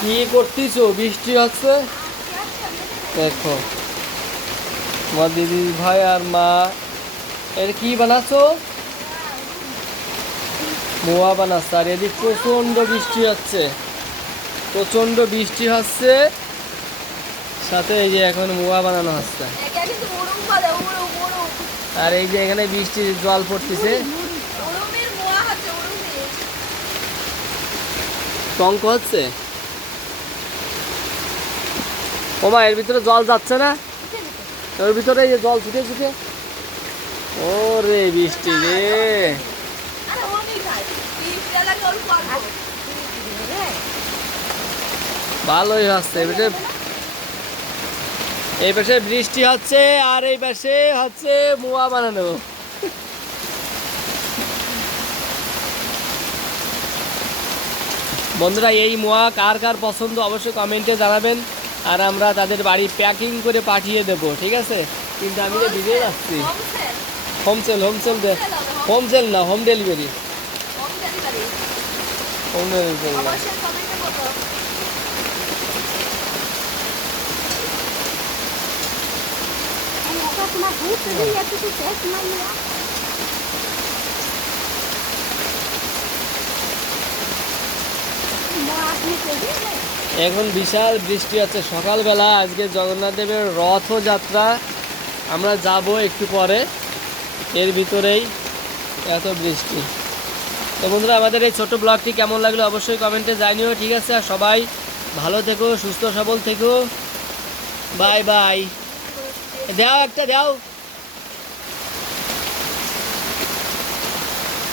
কি করতেছো? বৃষ্টি হচ্ছে দেখো। তোমার দিদি ভাই আর মা এর কি বানাচ্ছো? মোয়া বানাচ্ছে। আর এদিক প্রচন্ড বৃষ্টি হচ্ছে, প্রচন্ড বৃষ্টি হচ্ছে, সাথে এই যে এখন মোয়া বানানো হচ্ছে। আর এই যে এখানে বৃষ্টির জল পড়তেছে, টঙ্ক হচ্ছে। ওমা এর ভিতরে জল যাচ্ছে না, ওর ভিতরে এই যে জল ছুটে ছুটে। ও রে বৃষ্টি রে, ভালোই হচ্ছে। এই পাশে বৃষ্টি হচ্ছে আর এই পাশে হচ্ছে মোয়া বানানো। বন্ধুরা এই মোয়া কার কার পছন্দ অবশ্যই কমেন্টে জানাবেন, আর আমরা তাদের বাড়ি প্যাকিং করে পাঠিয়ে দেব, ঠিক আছে? কিন্তু আমি তো ভিজে যাচ্ছি। হোম সেল না, হোম ডেলিভারি। হোম ডেলিভারি না। এখন বিশাল বৃষ্টি হচ্ছে সকালবেলা। আজকে জগন্নাথ দেবের রথযাত্রা, আমরা যাব একটু পরে, এর ভিতরেই এত বৃষ্টি। তো বন্ধুরা আমাদের এই ছোট ব্লগটি কেমন লাগলো অবশ্যই কমেন্টে জানিও, ঠিক আছে? আর সবাই ভালো থেকো, সুস্থ সবল থেকো। Bye bye. দাও একটা দাও।